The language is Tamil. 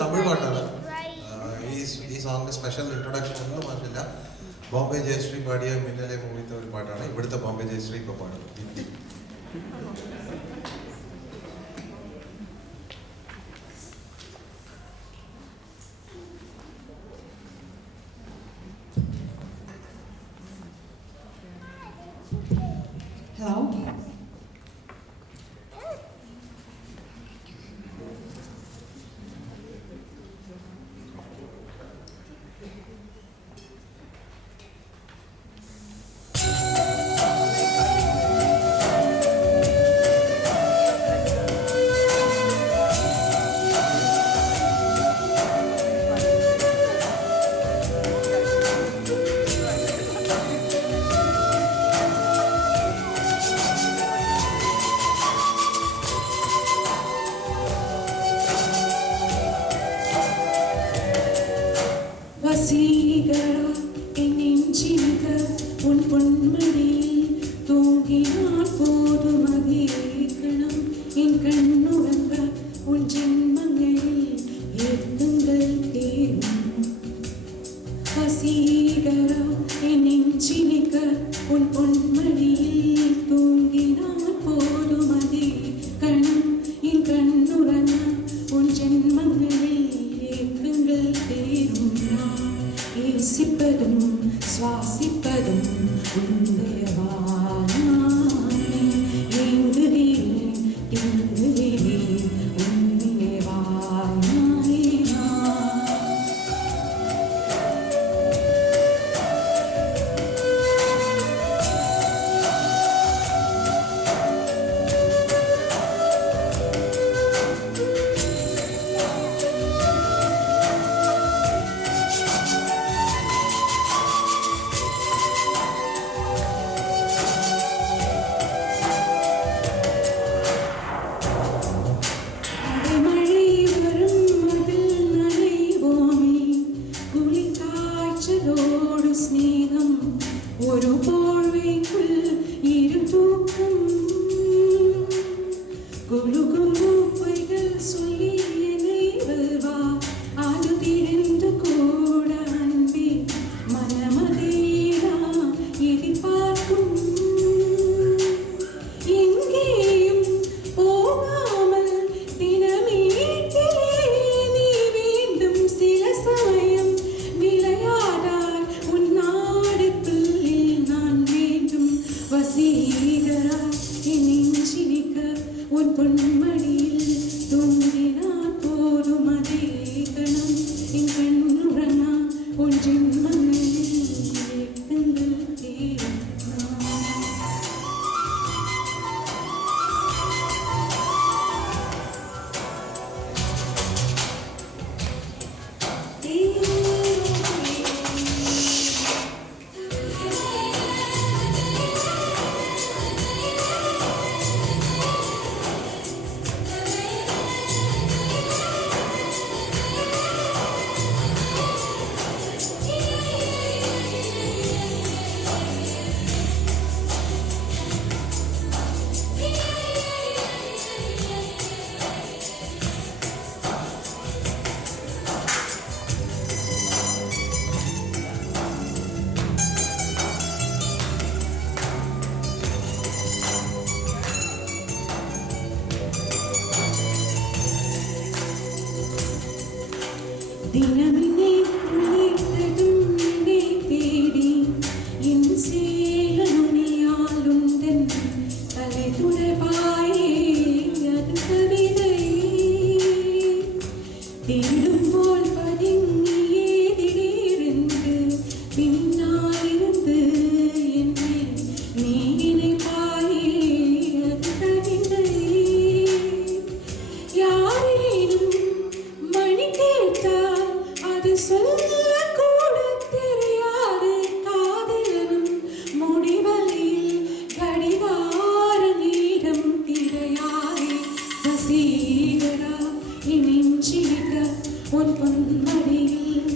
തമിഴ് പാട്ടാണ്. ഈ സോങ്ങിന്റെ സ്പെഷ്യൽ ഇൻട്രൊഡക്ഷൻ ഒന്നും മാറ്റില്ല. ബോംബെ ജയശ്രീ പാടിയ മിന്നലെ മൂവിത്തെ ഒരു പാട്ടാണ്. ഇവിടുത്തെ ബോംബെ ജയശ്രീ ഇപ്പോൾ പാടുന്നത്. Hello. வசீகரா என் நெஞ்சினிக உன் பொன்மடியில் தூங்கினால் போதும் அதே கணம் என் கண்ணுறங்க உன் ஜென்மங்களில் ஏக்கங்கள் தேரும். வசீகரா என் நெஞ்சினிக உன் பொன்மடியில் தூங்கினால் போதும் அதே கணம் என் கண்ணுறங்க உன் ஜென்மங்களில் ஏக்கங்கள் தேரும். நேசிப்பதும் சுவாசிப்பதும் உன்னையவானே ஏங்குகிறேன் ஏங்குகிறேன் உன்னையவானே ஸ்நேகம் ஒரு போர்வைக்குள் இரு தூக்கம் குழு குழு பொய்கள் சொல்லி என்னை வெல்வா அது திறந்து கூட அன்பே மனமதேடா எதிர்பார்க்கும் எங்கேயும் போகாமல் தினமேட்டிலே நீ வேண்டும் சில சமயம் விளையாடாய் உன்னாடுக்குள்ளில் நான் வேண்டும். வசீகரா என் நெஞ்சினிக்க உன் பொன்மடியில் தூங்கினால் போதும் அதே கணம் என் கண்ணுறனா உன் ஜென்மங்களில் ஏக்கங்கள் தேடும். தினமினே உள்ளிட்டதும் நினை தேடி என் சேல நுனியாலுந்தன் தலை துடைபாயே அது கவிதை தேடும் போல் பதுங்கியே திடீரென்று பின்னாலிருந்து என்னை நீ நினைப்பாயே அது கவிதை. யாரேனும் மணி கேட்டால் அது சொல்ல கூட தெரியாது காதலனும் முடிவலையில் கடிகார நேரம் திரையாதே. வசீகரா என் நெஞ்சினிக்க உன் பொன்மடியில்